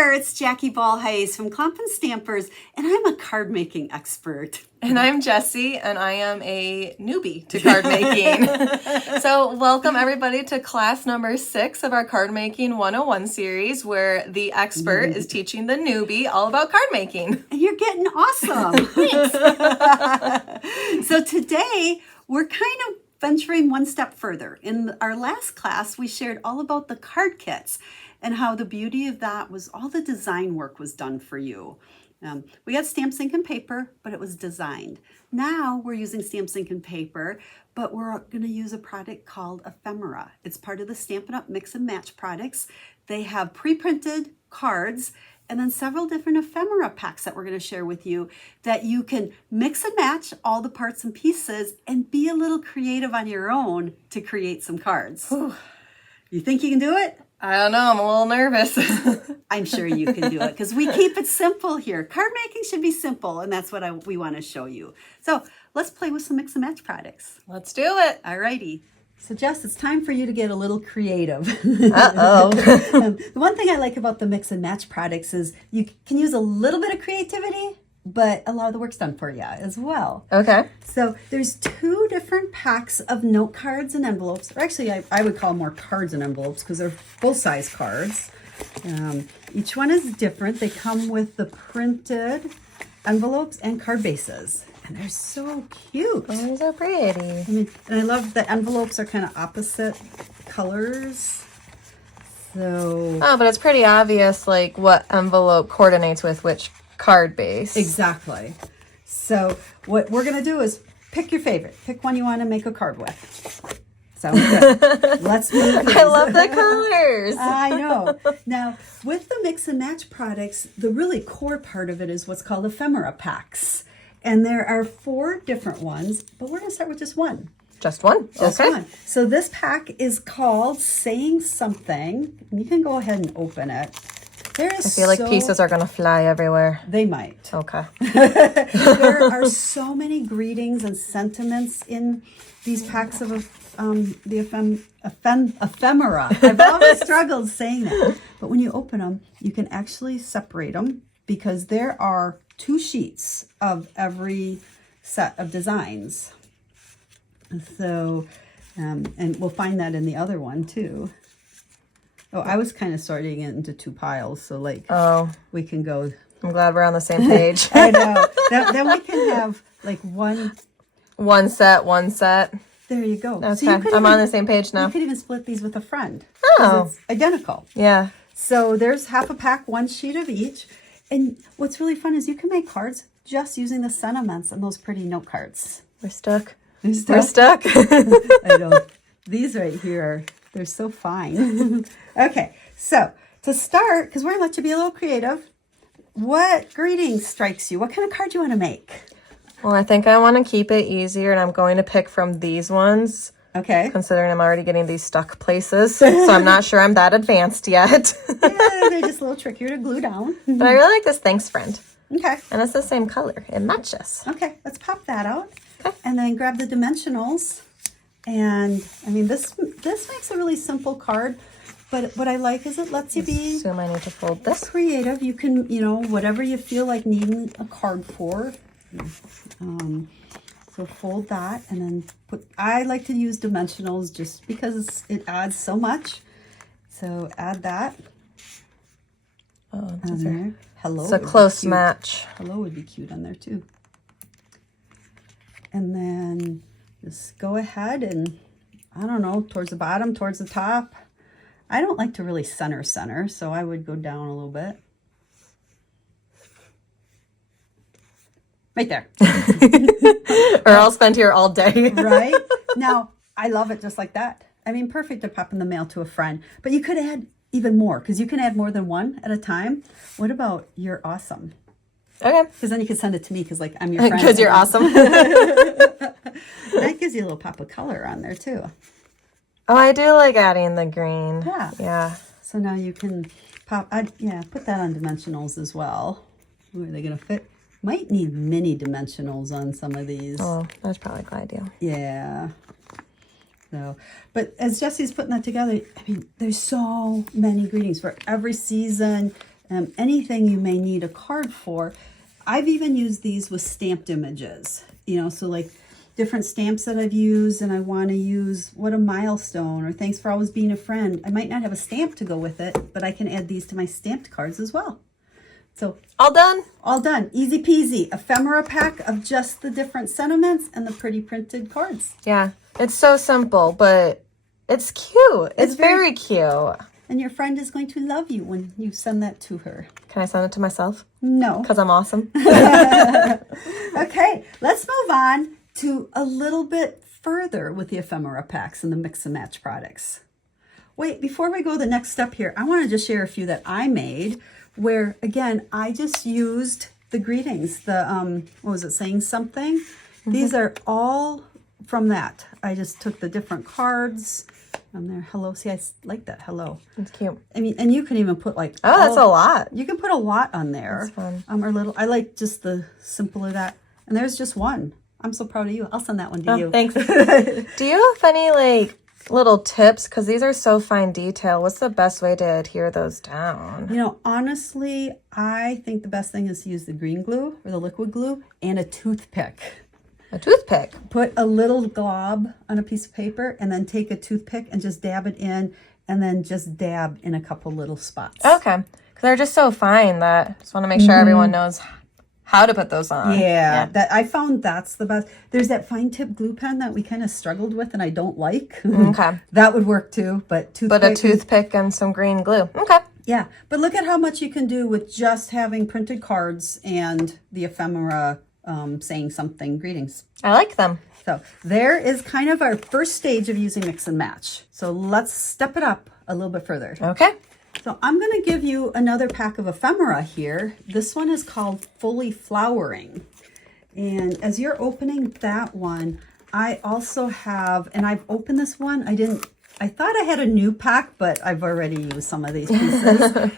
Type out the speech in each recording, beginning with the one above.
there, it's Jackie Ballheis from Clumpin' Stampers, and I'm a card making expert. And I'm Jesi, and I am a newbie to card making. So welcome everybody to class number 6 of our Card Making 101 series, where the expert is teaching the newbie all about card making. And you're getting awesome. Thanks. So today, we're kind of venturing one step further. In our last class, we shared all about the card kits and how the beauty of that was all the design work was done for you. We had stamps, ink, and paper, but it was designed. Now we're using stamps, ink, and paper, but we're going to use a product called Ephemera. It's part of the Stampin' Up Mix and Match products. They have pre-printed cards and then several different ephemera packs that we're going to share with you that you can mix and match all the parts and pieces and be a little creative on your own to create some cards. Whew. You think you can do it? I don't know, I'm a little nervous. I'm sure you can do it because we keep it simple here. Card making should be simple, and that's what we want to show you. So let's play with some mix and match products. Let's do it. Alrighty. So Jess, it's time for you to get a little creative. Uh-oh. The one thing I like about the mix and match products is you can use a little bit of creativity, but a lot of the work's done for you as well. Okay. So there's 2 different packs of note cards and envelopes. Or actually, I would call them more cards and envelopes because they're full-size cards. Each one is different. They come with the printed envelopes and card bases. And they're so cute. Oh, these are pretty. I mean, and I love the envelopes are kind of opposite colors. So... Oh, but it's pretty obvious, like, what envelope coordinates with which card base. Exactly. So what we're going to do is pick your favorite. Pick one you want to make a card with. Sounds good. Let's move these. I love the colors. I know. Now, with the mix and match products, the really core part of it is what's called Ephemera Packs. And there are 4 different ones, but we're going to start with just one. Just one? Just okay. one. So this pack is called Saying Something. You can go ahead and open it. I feel like pieces are going to fly everywhere. They might. Okay. There are so many greetings and sentiments in these packs of the ephemera. I've always struggled saying it. But when you open them, you can actually separate them because there are 2 sheets of every set of designs. So, and we'll find that in the other one too. Oh, I was kind of sorting it into 2 piles, so like we can go. I'm glad we're on the same page. I know. Then we can have like one set. There you go. Okay, So I'm on the same page now. You could even split these with a friend. Oh. It's identical. Yeah. So there's half a pack, 1 sheet of each. And what's really fun is you can make cards just using the sentiments and those pretty note cards. We're stuck. We're We're stuck. I know. These right here, they're so fine. Okay, so to start, because we're going to let you be a little creative, what greeting strikes you? What kind of card do you want to make? Well, I think I want to keep it easier, and I'm going to pick from these ones. Okay. Considering I'm already getting these stuck places, so I'm not sure I'm that advanced yet. Yeah, they're just a little trickier to glue down. But I really like this Thanks Friend. Okay. And it's the same color. It matches. Okay, let's pop that out. Okay. And then grab the dimensionals. And I mean, this makes a really simple card. But what I like is it lets you be Assume I need to fold this. creative. You can, whatever you feel like needing a card for. So fold that and then I like to use dimensionals just because it adds so much. So add that. Oh, On there. Hello. it's a close match. Hello would be cute on there too. And then just go ahead and, I don't know, towards the bottom, towards the top. I don't like to really center, so I would go down a little bit. Right there. Or I'll spend here all day. Right? Now, I love it just like that. I mean, perfect to pop in the mail to a friend. But you could add even more, because you can add more than one at a time. What about You're Awesome? Okay. Because then you can send it to me, because like I'm your friend. Because you're awesome. That gives you a little pop of color on there too. Oh, I do like adding the green. Yeah. Yeah. So now you can put that on dimensionals as well. Ooh, are they going to fit? Might need mini dimensionals on some of these. Oh, that's probably a good idea. Yeah. So, but as Jesi's putting that together, I mean, there's so many greetings for every season, anything you may need a card for. I've even used these with stamped images, so like different stamps that I've used, and I want to use what a milestone or thanks for always being a friend. I might not have a stamp to go with it, but I can add these to my stamped cards as well. So all done. All done. Easy peasy. Ephemera pack of just the different sentiments and the pretty printed cards. Yeah, it's so simple, but it's cute. It's very cute. And your friend is going to love you when you send that to her. Can I send it to myself? No. Because I'm awesome. Okay, let's move on to a little bit further with the ephemera packs and the mix and match products. Wait, before we go the next step here, I want to just share a few that I made where, again, I just used the greetings, the, what was it, saying something? These are all from that. I just took the different cards. There, hello. See, I like that. Hello. It's cute. I mean, and you can even put like... Oh, that's a lot. You can put a lot on there. That's fun. Or little. I like just the simple of that. And there's just one. I'm so proud of you. I'll send that one to you. Thanks. Do you have any like little tips? Because these are so fine detail. What's the best way to adhere those down? Honestly, I think the best thing is to use the green glue or the liquid glue and a toothpick. A toothpick. Put a little glob on a piece of paper and then take a toothpick and just dab it in and then just dab in a couple little spots. Okay. Because they're just so fine that I just want to make sure everyone knows how to put those on. Yeah, that I found that's the best. There's that fine tip glue pen that we kind of struggled with and I don't like. Okay. That would work too, but a toothpick and some green glue. Okay. Yeah, but look at how much you can do with just having printed cards and the ephemera saying something greetings. I like them. So there is kind of our first stage of using mix and match. So let's step it up a little bit further. Okay. So I'm going to give you another pack of ephemera here. This one is called Fully Flowering. And as you're opening that one, I also have, and I've opened this one. I thought I had a new pack, but I've already used some of these pieces.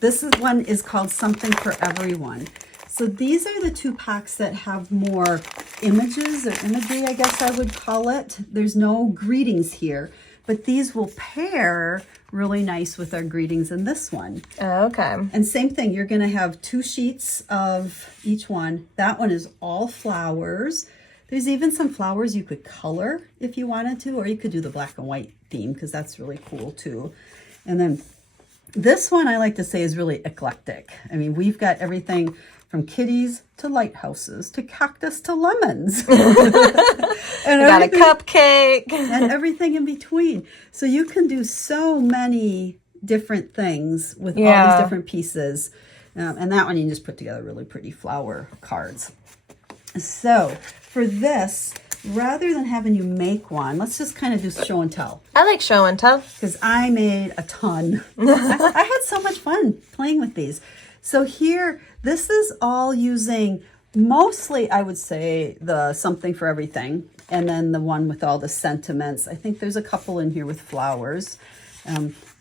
This one is called Something for Everyone. So these are the two packs that have more images or imagery, I guess I would call it. There's no greetings here, but these will pair really nice with our greetings in this one. Okay. And same thing, you're going to have 2 sheets of each one. That one is all flowers. There's even some flowers you could color if you wanted to, or you could do the black and white theme because that's really cool too. And then this one I like to say is really eclectic. I mean, we've got everything from kitties to lighthouses to cactus to lemons. And I got a cupcake. And everything in between. So you can do so many different things with all these different pieces. And that one you can just put together really pretty flower cards. So for this, rather than having you make one, let's just kind of do show and tell. I like show and tell. Because I made a ton. I had so much fun playing with these. So here, this is all using mostly, I would say, the Something for Everything. And then the one with all the sentiments. I think there's a couple in here with flowers.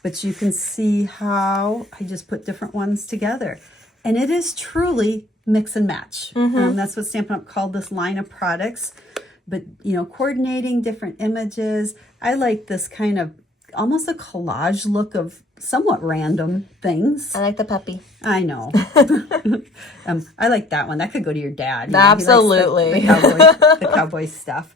But you can see how I just put different ones together. And it is truly mix and match. That's what Stampin' Up! Called this line of products. But, coordinating different images. I like this kind of almost a collage look of somewhat random things. I like the puppy. I know. I like that one. That could go to your dad. Absolutely. The cowboy stuff.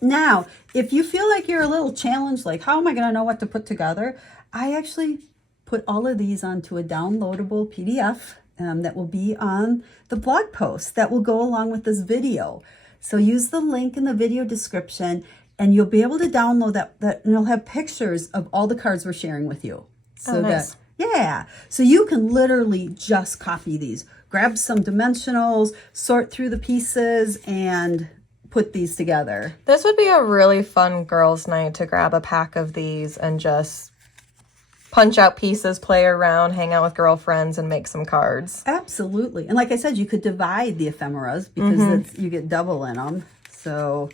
Now, if you feel like you're a little challenged, like how am I going to know what to put together? I actually put all of these onto a downloadable PDF that will be on the blog post that will go along with this video. So use the link in the video description and you'll be able to download that and it'll have pictures of all the cards we're sharing with you. So nice. So you can literally just copy these. Grab some dimensionals, sort through the pieces, and put these together. This would be a really fun girls' night to grab a pack of these and just punch out pieces, play around, hang out with girlfriends, and make some cards. Absolutely. And like I said, you could divide the ephemeras because you get double in them. So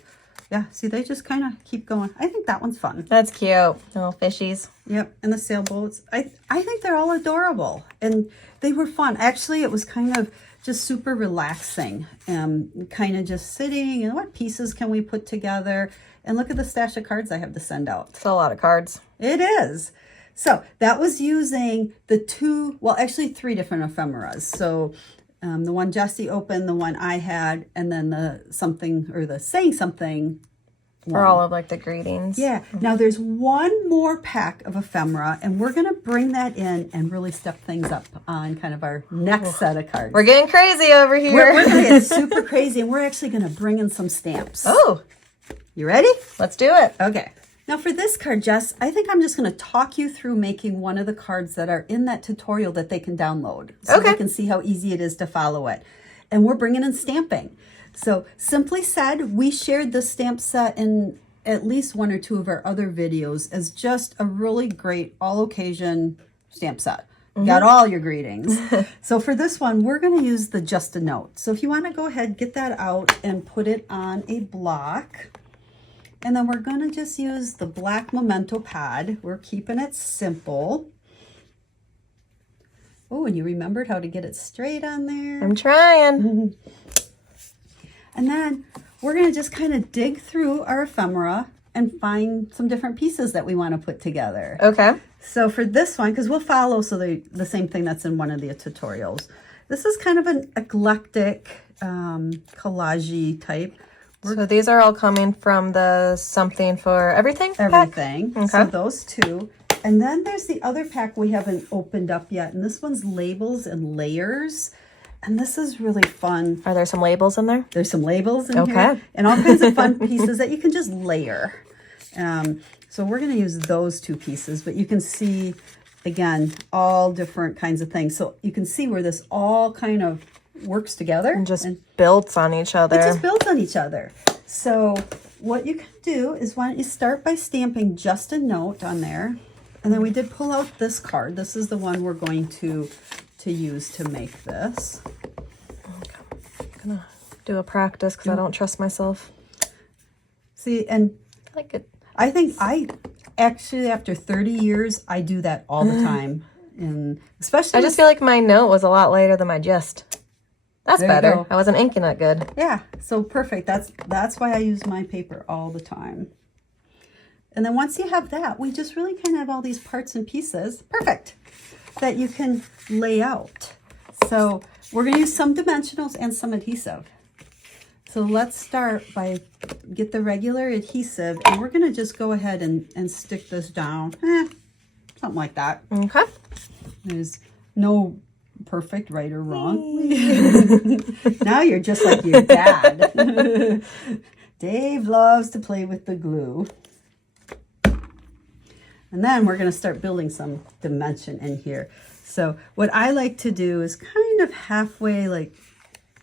yeah, see, they just kind of keep going. I think that one's fun. That's cute. Little fishies. Yep, and the sailboats. I think they're all adorable. And they were fun. Actually, it was kind of just super relaxing. Kind of just sitting and what pieces can we put together? And look at the stash of cards I have to send out. It's a lot of cards. It is. So that was using the two, well, actually 3 different ephemeras. So the one Jesi opened, the one I had, and then the something, or the saying something For all of like the greetings. Yeah. Now there's one more pack of ephemera, and we're going to bring that in and really step things up on kind of our next set of cards. We're getting crazy over here. We're going to get super crazy, and we're actually going to bring in some stamps. Oh. You ready? Let's do it. Okay. Now for this card, Jess, I think I'm just going to talk you through making one of the cards that are in that tutorial that they can download. So they can see how easy it is to follow it. And we're bringing in stamping. So simply said, we shared the stamp set in at least 1 or 2 of our other videos as just a really great all occasion stamp set. Got all your greetings. So for this one, we're going to use the Just a Note. So if you want to go ahead, get that out and put it on a block. And then we're going to just use the black memento pad. We're keeping it simple. Oh, and you remembered how to get it straight on there. I'm trying. And then we're going to just kind of dig through our ephemera and find some different pieces that we want to put together. Okay. So for this one, because we'll follow the same thing that's in one of the tutorials. This is kind of an eclectic collage-y type. So these are all coming from the Something for Everything pack? Everything. Okay. So those 2. And then there's the other pack we haven't opened up yet. And this one's labels and layers. And this is really fun. Are there some labels in there? There's some labels in here. And all kinds of fun pieces that you can just layer. So we're going to use those 2 pieces. But you can see, again, all different kinds of things. So you can see where this all kind of works together. And just builds on each other. It just builds on each other. So what you can do is, why don't you start by stamping just a note on there. And then we did pull out this card. This is the one we're going to use to make this. Okay. I'm going to do a practice because I don't trust myself. See, and I like it. I think actually, after 30 years, I do that all the time. And especially I just feel like my note was a lot later than my gist. That's better. I wasn't inking it good. Yeah, so perfect. That's why I use my paper all the time. And then once you have that, we just really kind of have all these parts and pieces, perfect, that you can lay out. So we're going to use some dimensionals and some adhesive. So let's start by get the regular adhesive, and we're going to just go ahead and stick this down. Something like that. Okay. There's no perfect right or wrong. Now you're just like your dad. Dave loves to play with the glue. And then we're going to start building some dimension in here. So what I like to do is kind of halfway like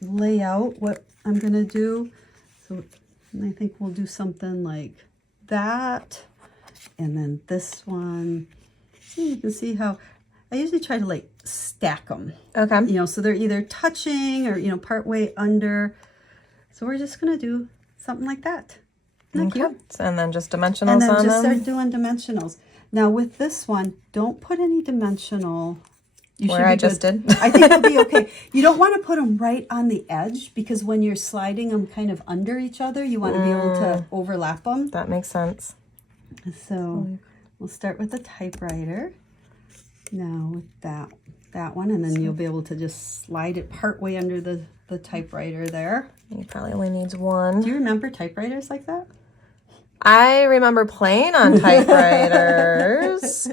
lay out what I'm going to do. So I think we'll do something like that. And then this one. You can see how I usually try to like stack them. Okay. You know, so they're either touching or, you know, part way under. So we're just going to do something like that. Isn't that cute? And then just dimensionals and then on just them. start doing dimensionals. Now with this one, don't put any dimensional. Where I just did. I think it'll be okay. You don't want to put them right on the edge, because when you're sliding them kind of under each other, you want to be able to overlap them. That makes sense. So we'll start with the typewriter. Now with that one, and then you'll be able to just slide it part way under the typewriter there. He probably only needs one. Do you remember typewriters like that? I remember playing on typewriters.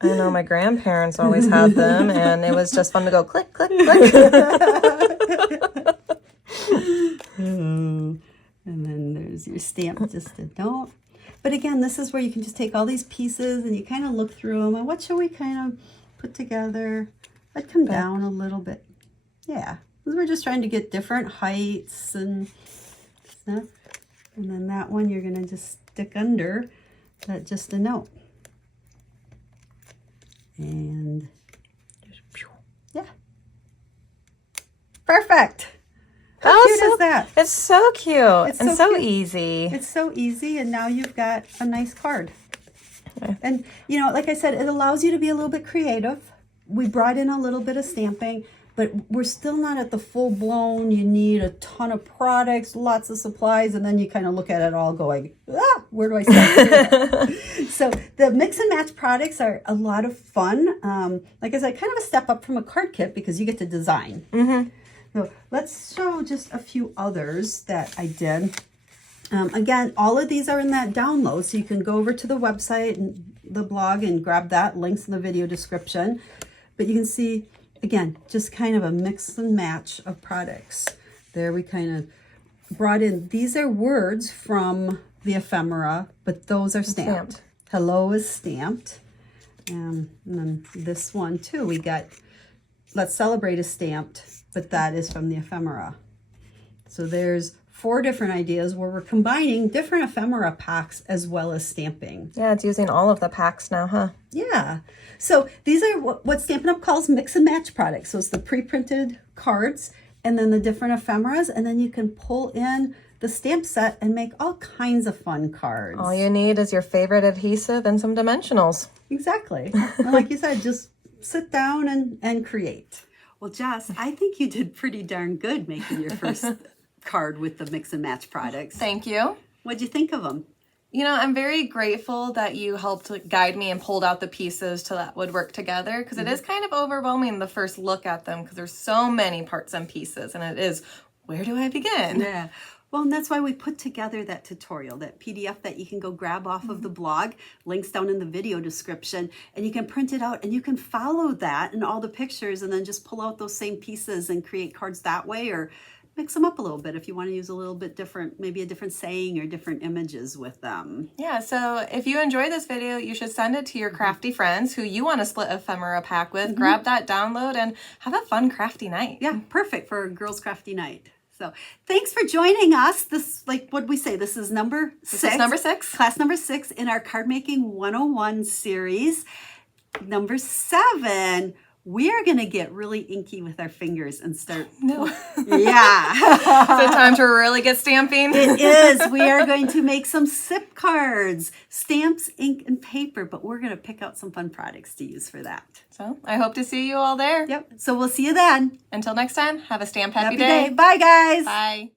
I know my grandparents always had them, and it was just fun to go click, click, click. And then there's your stamp, just a note. But again, this is where you can just take all these pieces and you kind of look through them. And what should we kind of put together? I'd come down a little bit. Yeah, because we're just trying to get different heights and stuff. And then that one you're going to just stick under that just a note. And yeah, perfect. How cute is that? It's so cute. It's and so so cute. easy. It's so easy, and now you've got a nice card. Okay. And, you know, like I said, it allows you to be a little bit creative. We brought in a little bit of stamping, but we're still not at the full blown, you need a ton of products, lots of supplies, and then you kind of look at it all going, where do I start? So the mix and match products are a lot of fun. Like I said, kind of a step up from a card kit because you get to design. So let's show just a few others that I did. Again, all of these are in that download, so you can go over to the website and the blog and grab that. Links in the video description. But you can see, again, just kind of a mix and match of products. There we kind of brought in, these are words from the ephemera, but those are stamped. Hello is stamped. And then this one too, we got Let's Celebrate is stamped, but that is from the ephemera. So there's 4 different ideas where we're combining different ephemera packs as well as stamping. Yeah, it's using all of the packs now, huh? Yeah. So these are what Stampin' Up calls mix and match products. So it's the pre-printed cards and then the different ephemeras, and then you can pull in the stamp set and make all kinds of fun cards. All you need is your favorite adhesive and some dimensionals. Exactly. And like you said, just sit down and create. Well, Jess, I think you did pretty darn good making your first card with the mix and match products. Thank you. What'd you think of them? You know, I'm very grateful that you helped guide me and pulled out the pieces that would work together, because it is kind of overwhelming the first look at them because there's so many parts and pieces, and it is, where do I begin? Yeah. Well, and that's why we put together that tutorial, that PDF that you can go grab off of the blog, links down in the video description, and you can print it out and you can follow that and all the pictures and then just pull out those same pieces and create cards that way, or mix them up a little bit if you want to use a little bit different, maybe a different saying or different images with them. Yeah, so if you enjoy this video, you should send it to your crafty friends who you want to split ephemera pack with. Grab that download and have a fun crafty night. Yeah, perfect for a girls' crafty night. So thanks for joining us. This, like, what we say, this is number 6. This is number 6. Class number 6 in our Card Making 101 series. Number 7, we are going to get really inky with our fingers and start. No. Yeah. Is it time to really get stamping? It is. We are going to make some SIP cards, stamps, ink, and paper, but we're going to pick out some fun products to use for that. So I hope to see you all there. Yep. So we'll see you then. Until next time, have a stamp happy Happy day. day. Bye, guys. Bye.